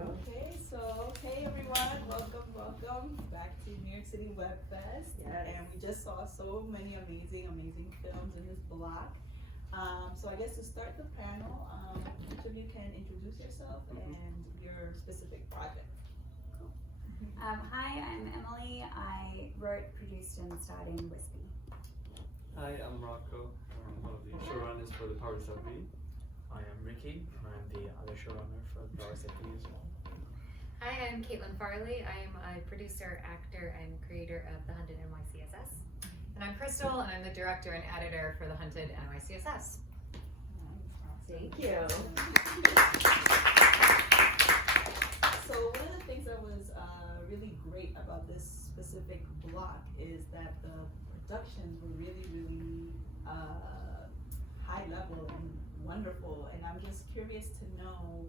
go. Hey everyone, welcome back to New York City Web Fest. Yes. And we just saw so many amazing films in this block. So I guess to start the panel, each of you can introduce yourself and your specific project. Cool. Hi, I'm Emily. I wrote, produced, and starred in Wispy. Hi, I'm Rocco. I'm one of the showrunners for The Powers That Be. I am Ricky, and I'm the other showrunner for The Powers That Be as well. Hi, I'm Kaitlyn Farley. I am a producer, actor, and creator of The Hunted NYCSS. And I'm Crystal, and I'm the director and editor for The Hunted NYCSS. Thank you. So one of the things that was really great about this specific block is that the productions were really high level and wonderful. And I'm just curious to know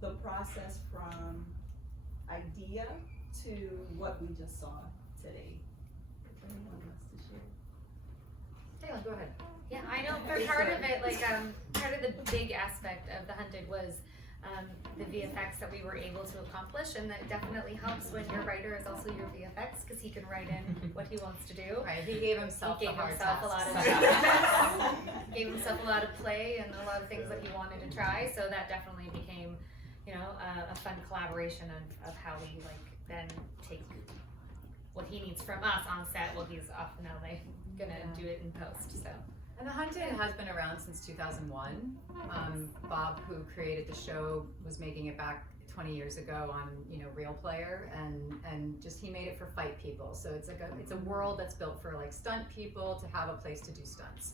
the process from idea to what we just saw today. If anyone wants to share. Taylor, go ahead. Yeah, I know for part of it, part of the big aspect of The Hunted was the VFX that we were able to accomplish, and that definitely helps when your writer is also your VFX, because he can write in what he wants to do. Right, he gave himself He the gave hard himself a lot of gave himself a lot of play and a lot of things that he wanted to try. So that definitely became, a fun collaboration of how we then take what he needs from us on set. Well, he's off in LA, gonna do it in post. So. And The Hunted has been around since 2001. Bob, who created the show, was making it back 20 years ago on Real Player, and just he made it for fight people. So it's it's a world that's built for stunt people to have a place to do stunts.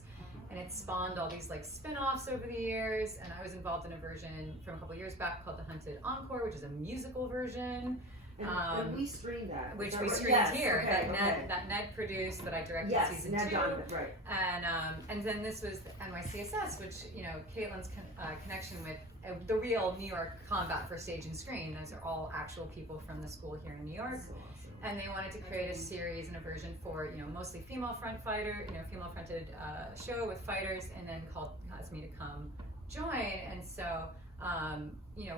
And it spawned all these spin-offs over the years, and I was involved in a version from a couple years back called The Hunted Encore, which is a musical version. And we streamed that. Which we streamed here, that Ned produced, that I directed season 2. Right. And then this was the NYCSS, which Kaitlyn's connection with the real New York combat for stage and screen. Those are all actual people from the school here in New York. So awesome. And they wanted to create a series and a version for mostly female-fronted show with fighters, and then asked me to come join. And so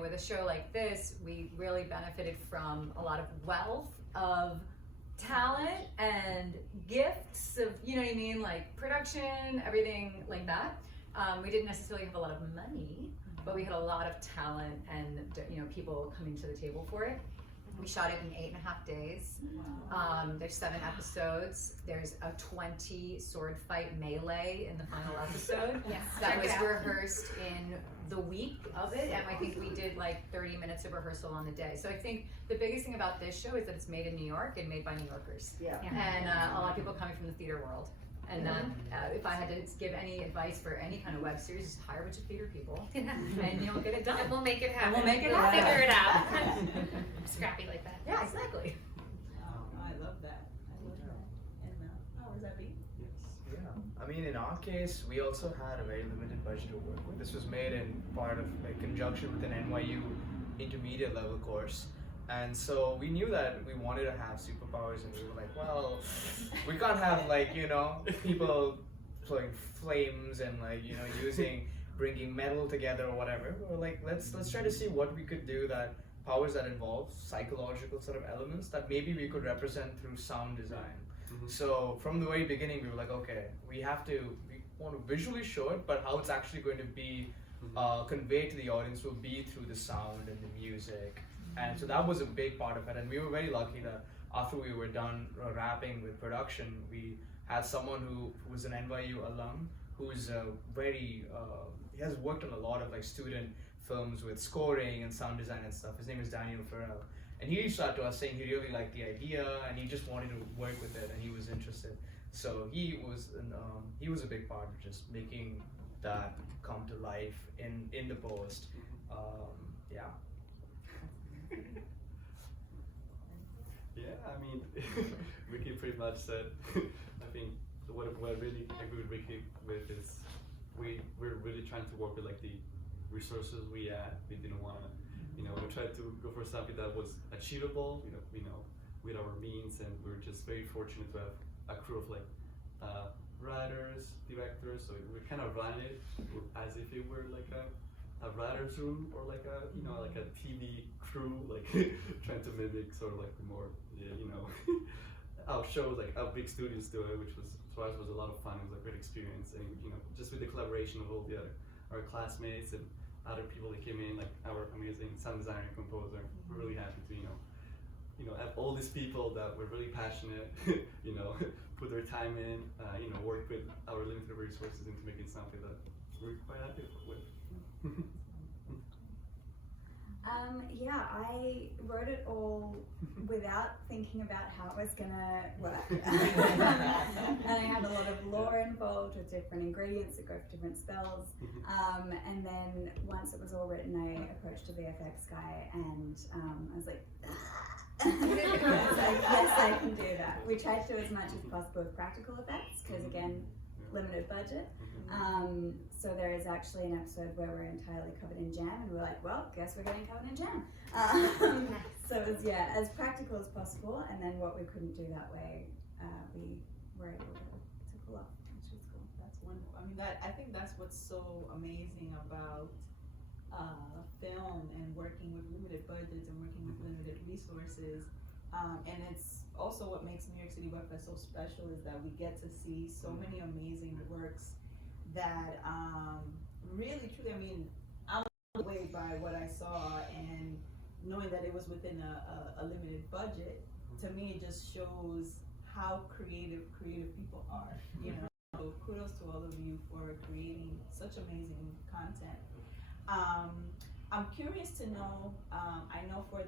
with a show like this, we really benefited from a lot of wealth of talent and gifts of production, everything like that. We didn't necessarily have a lot of money, but we had a lot of talent and people coming to the table for it. We shot it in 8.5 days. There's 7 episodes. There's a 20 sword fight melee in the final episode. Yes, that was rehearsed in the week of it, and I think we did 30 minutes of rehearsal on the day. So I think the biggest thing about this show is that it's made in New York and made by New Yorkers. Yeah. And a lot of people coming from the theater world. And if I had to give any advice for any kind of web series, just hire a bunch of theater people, and you'll get it done. And we'll make it happen. And we'll make it We'll happen. figure it out. I'm scrappy like that. Yeah, exactly. I love that. And Powers That Be? Yes. Yeah. I mean, in our case, we also had a very limited budget to work with. This was made in part of conjunction with an NYU intermediate level course. And so we knew that we wanted to have superpowers, and we were like, well, we can't have people throwing flames and bringing metal together or whatever. We were like, let's try to see what we could do that powers that involve psychological sort of elements that maybe we could represent through sound design. So from the very beginning, we were like, okay, we want to visually show it, but how it's actually going to be conveyed to the audience will be through the sound and the music. And so that was a big part of it, and we were very lucky that after we were done wrapping with production, we had someone who was an NYU alum who's he has worked on a lot of student films with scoring and sound design and stuff. His name is Daniel Farrell, and he reached out to us saying he really liked the idea and he just wanted to work with it and he was interested. So he was a big part of just making that come to life in the post. Yeah. Yeah, I mean, Ricky pretty much said. I think what I really agree with Ricky with is we're really trying to work with the resources we had. We didn't want to, we tried to go for something that was achievable, with our means, and we're just very fortunate to have a crew of writers, directors. So we're kind of running it as if it were a writer's room or like a like a TV crew, like trying to mimic sort of like the more our shows, like our big studios do it, which was for us was a lot of fun. It was a great experience, and just with the collaboration of all the other our classmates and other people that came in, like our amazing sound designer and composer. We're really happy to have all these people that were really passionate, put their time in, work with our limited resources into making something that we're quite happy with. Yeah, I wrote it all without thinking about how it was gonna work. And I had a lot of lore involved with different ingredients that go for different spells. And then once it was all written, I approached a VFX guy and I was like, I was like, yes, I can do that. We tried to do as much as possible with practical effects, because again, limited budget. So there is actually an episode where we're entirely covered in jam, and we're like, well, guess we're getting covered in jam. So it was, as practical as possible, and then what we couldn't do that way, we were able to pull off, which was cool. That's wonderful. I mean, I think that's what's so amazing about film and working with limited budgets and working with limited resources. And it's also what makes New York City Web Fest so special, is that we get to see so many amazing works that really, truly, I mean, I'm blown away by what I saw, and knowing that it was within a limited budget, to me it just shows how creative people are, So kudos to all of you for creating such amazing content. I'm curious to know, I know for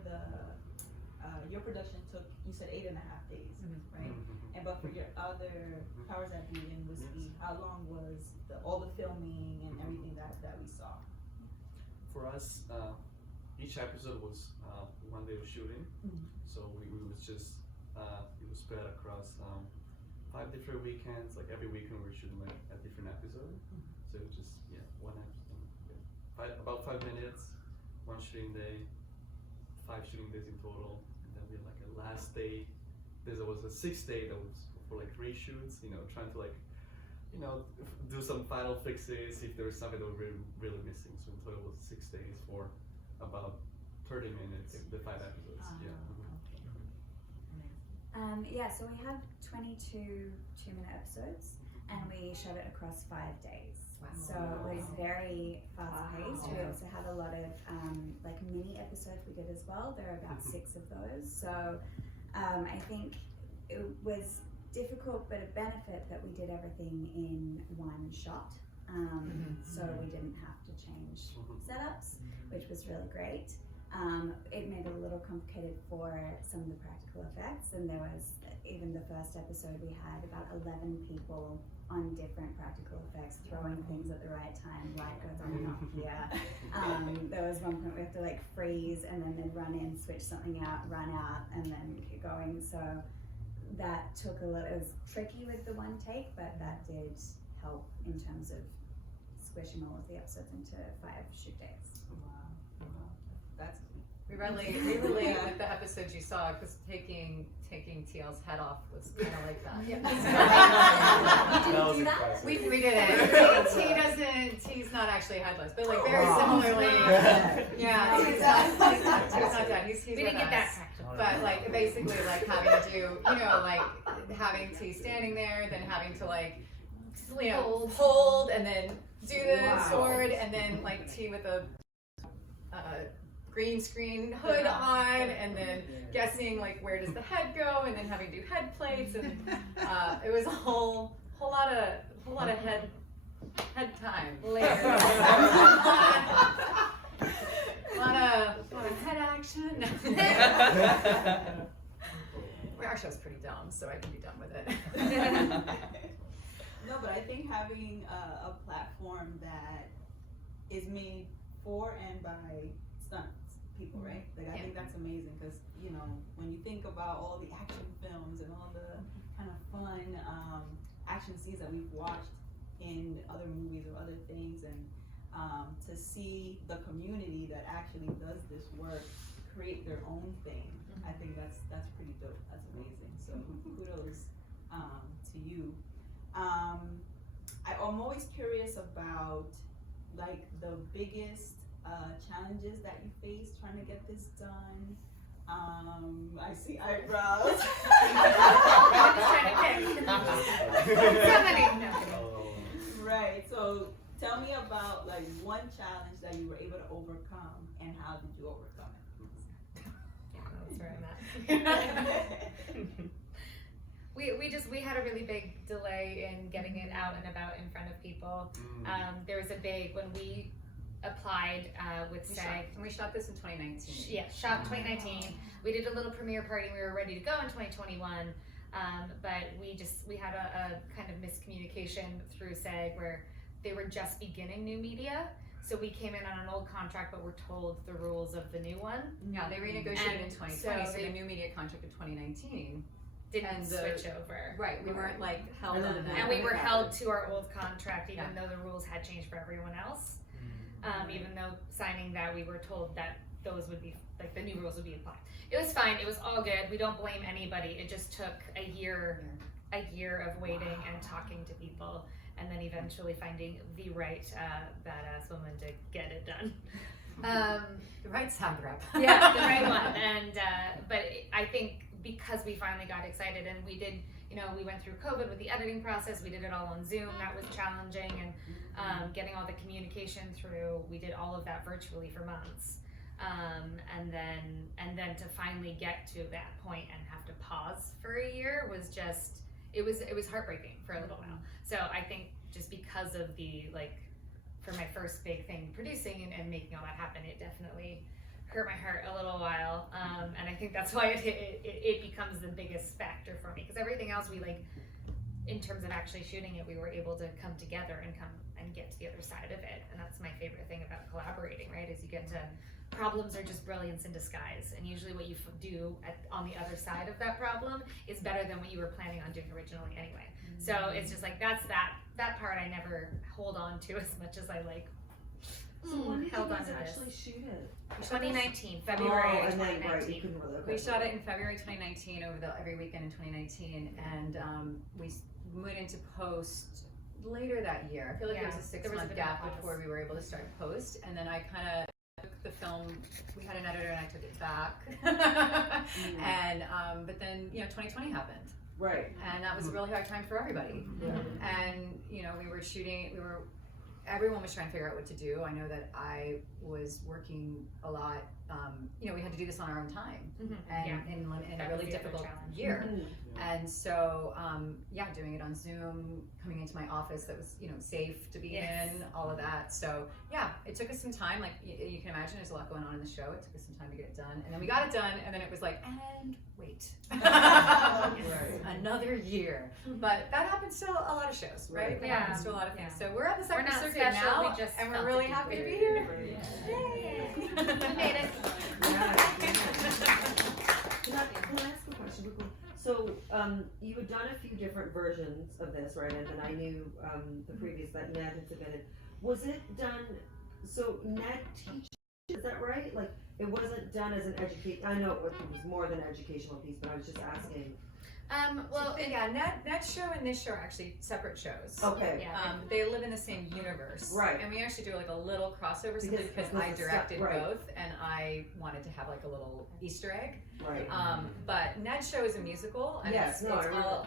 your production took, you said 8.5 days, right? And but for your other Powers That Be and Wispy, how long was all the filming and everything that we saw? For us, each episode was 1 day of shooting, so we was just it was spread across 5 different weekends. Like every weekend we were shooting like a different episode, so it was just one episode, about 5 minutes, 1 shooting day, 5 shooting days in total, and then we had like a last day. There was a 6th day that was for like reshoots, trying to like do some final fixes if there was something that we were really missing. So in total it was 6 days for about 30 minutes, the 5 episodes. So we have 22 2-minute episodes, and we shot it across 5 days. So it was very fast paced. We also had a lot of like mini episodes we did as well. There are about 6 of those. So I think it was difficult, but a benefit that we did everything in 1 shot. So we didn't have to change setups, which was really great. It made it a little complicated for some of the practical effects, and there was, even the first episode, we had about 11 people on different practical effects, throwing things at the right time, light goes on and off here. There was one point we have to like freeze and then run in, switch something out, run out, and then keep going. So that took a lot. It was tricky with the 1 take, but that did help in terms of squishing all of the episodes into 5 shoot days. Wow. That's We relate with the episodes you saw, because taking TL's head off was kind of like that. You didn't do that? We did it. T's not actually headless, but like very similarly. T's not dead. He's We with didn't get that us. practical. But like basically like having to do, like having T standing there, then having to like, hold and then do the sword, and then like T with a green screen hood on, and then guessing like where does the head go, and then having to do head plates, and it was a whole lot of head time. Layers. a lot of head action. Our show's pretty dumb, so I can be done with it. No, but I think having a platform that is made for and by stunt people, right? Like I think that's amazing, because when you think about all the action films and all the kind of fun action scenes that we've watched in other movies or other things, and to see the community that actually does this work create their own thing, I think that's pretty dope. That's amazing. So kudos to you. I'm always curious about like the biggest challenges that you faced trying to get this done? I see eyebrows. I'm just trying to pick. So many. No. Right. So tell me about like one challenge that you were able to overcome, and how did you overcome it? Yeah, that's where I'm at. We had a really big delay in getting it out and about in front of people. There was a big, when we applied with SAG. And we shot this in 2019. Yeah, shot 2019. We did a little premiere party and we were ready to go in 2021. But we had a kind of miscommunication through SAG where they were just beginning new media. So we came in on an old contract, but we're told the rules of the new one. Yeah, they renegotiated in 2020, so they the new media contract in 2019 didn't switch over. Right, we weren't like held on that. And we were held to our old contract, even though the rules had changed for everyone else. Even though signing that, we were told that those would be, like, the new rules would be applied. It was fine, it was all good. We don't blame anybody. It just took a year of waiting and talking to people, and then eventually finding the right badass woman to get it done. The right sound rep. Yeah, the right one. And but I think because we finally got excited, and we did, we went through COVID with the editing process. We did it all on Zoom. That was challenging, and getting all the communication through. We did all of that virtually for months, and then to finally get to that point and have to pause for a year was just it was heartbreaking for a little while. So I think just because of the, like, for my first big thing producing and making all that happen, it definitely hurt my heart a little while, and I think that's why it becomes the biggest factor for me, because everything else we, like, in terms of actually shooting it, we were able to come together and get to the other side of it. And that's my favorite thing about collaborating, right, is you get to, problems are just brilliance in disguise, and usually what you do on the other side of that problem is better than what you were planning on doing originally anyway. So it's just like, that's that part I never hold on to as much as I, like, So when did you held on guys to this. actually shoot it? 2019, February and then, 2019. right, you couldn't really, okay. We shot it in February 2019 over every weekend in 2019, and we went into post later that year. I feel like there was a there was a 6-month bit of a gap pause. before we were able to start post, and then I kind of took the film. We had an editor, and I took it back, and but then 2020 happened. Right. And that was a really hard time for everybody. And we were shooting. Everyone was trying to figure out what to do. I know that I was working a lot. We had to do this on our own time, and in a really difficult year. And so, doing it on Zoom, coming into my office that was, safe to be in, all of that. So, it took us some time. Like, you can imagine, there's a lot going on in the show. It took us some time to get it done. And then we got it done, and then it was like, and wait. Another year. But that happens to a lot of shows, right? That happens to a lot of things. So we're at the second circuit special, now, we just and we're felt really it happy to be deeper. here. Yay! We made it. Can I ask a question quickly? So, you had done a few different versions of this, right? And then I knew the previous that Ned had submitted. Was it done? So Ned teaches, is that right? Like, it wasn't done as an education. I know it was more than an educational piece, but I was just asking. That show and this show are actually separate shows. Okay. They live in the same universe. Right. And we actually do like a little crossover simply because I directed both, and I wanted to have like a little Easter egg. Right. But Ned's show is a musical, and Yes,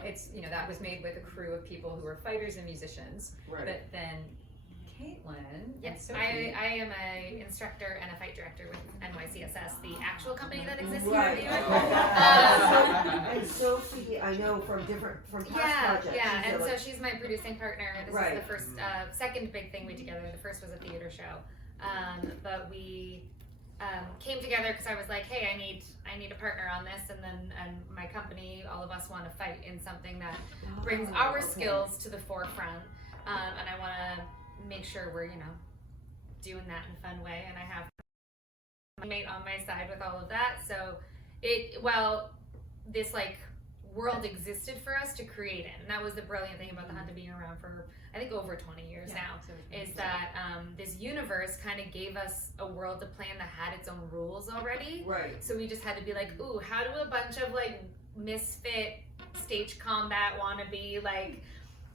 it's that was made with a crew of people who were fighters and musicians. Right. But then Kaitlyn. Yes, and I am an instructor and a fight director with NYCSS, the actual company that exists Right. here in New York. And Sophie, I know from past projects. Yeah, and She's so she's my producing partner. This Right. is the first, second big thing we did together. The first was a theater show, but we came together because I was like, hey, I need a partner on this, and my company, all of us want to fight in something that brings our skills to the forefront, and I want to make sure we're doing that in a fun way, and I have my mate on my side with all of that. So this like world existed for us to create it, and that was the brilliant thing about the Hunt being around for I think over 20 years now, is that this universe kind of gave us a world to play in that had its own rules already. Right. So we just had to be like, ooh, how do a bunch of like misfit stage combat wannabe like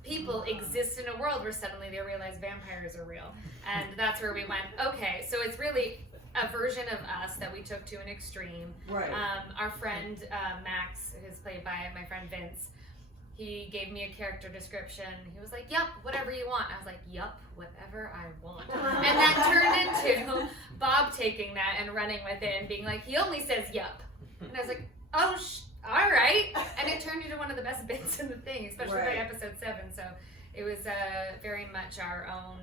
people exist in a world where suddenly they realize vampires are real. And that's where we went, okay, so it's really a version of us that we took to an extreme. Right. Our friend Max, who's played by my friend Vince, he gave me a character description. He was like, yup, whatever you want. I was like, yup, whatever I want. And that turned into Bob taking that and running with it and being like, he only says yup. And I was like, oh, all right. And it turned into one of the best bits in the thing, especially by episode 7. So it was very much our own.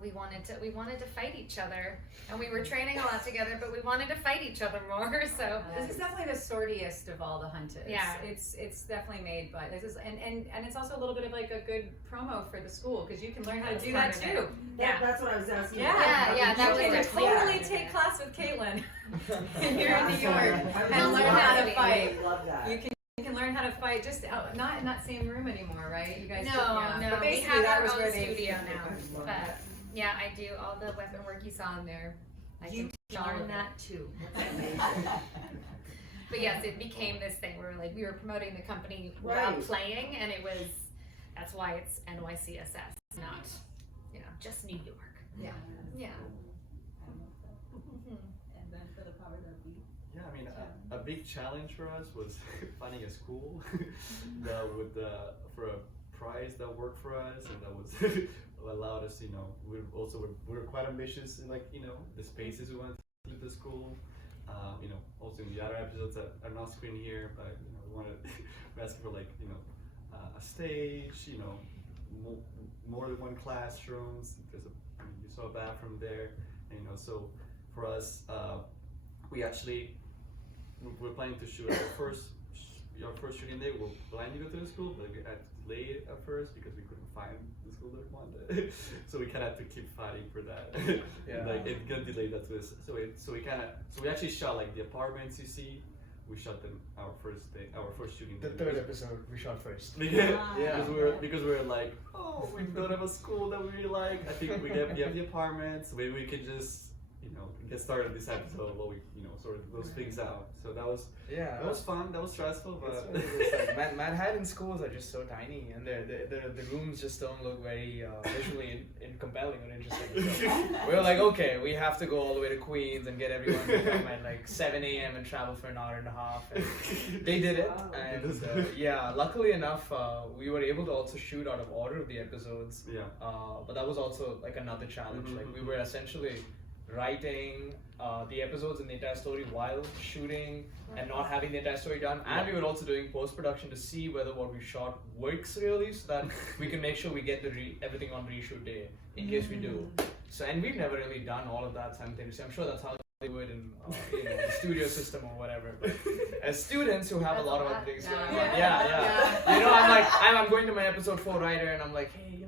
We wanted to fight each other, and we were training a lot together, but we wanted to fight each other more. So this is definitely the sortiest of all the hunters. Yeah, it's definitely made by this is and it's also a little bit of like a good promo for the school because you can learn how to do that too. That's what I was asking. Yeah, that you was can totally take class with Caitlin here in New York and learn how to fight. I love that. You can learn how to fight just not in that same room anymore, right? You guys no, but we basically have that our was own where they studio now. But yeah, I do all the weapon work you saw in there. You learned that too. But yes, it became this thing where like we were promoting the company while playing, and that's why it's NYCSS, not just New York. Yeah. Yeah. And then for the powers that be. Yeah, I mean, a big challenge for us was finding a school that would for a price that worked for us and that was allowed us. We're quite ambitious in the spaces we wanted to keep the school. Also in the other episodes that are not screened here, but we're asking for a stage, more than one classrooms. You saw a bathroom there, and so for us, we're planning to shoot our first shooting day. We're planning to go to the school, but we had to delay it at first because we couldn't find the school that we wanted. So we kind of had to keep fighting for that. It got delayed. That's what. So we actually shot the apartments you see. We shot them our first shooting day. The third episode we shot first. Yeah. Because we were like, oh, we don't have a school that we really like. I think we have the apartments. Maybe we could just get started this episode while we sort those things out. So that was fun. That was stressful, but Manhattan schools are just so tiny, and the rooms just don't look very visually compelling or interesting. So we were like, okay, we have to go all the way to Queens and get everyone to come at 7 a.m. and travel for an hour and a half. And they did it, and luckily enough, we were able to also shoot out of order of the episodes. Yeah. But that was also another challenge. We were essentially writing the episodes and the entire story while shooting and not having the entire story done, and we were also doing post-production to see whether what we shot works really, so that we can make sure we get everything on reshoot day in case we do. So, and we've never really done all of that simultaneously. I'm sure that's how they would in the studio system or whatever. But as students who have a lot of other things going on, I'm going to my episode 4 writer and I'm like, hey,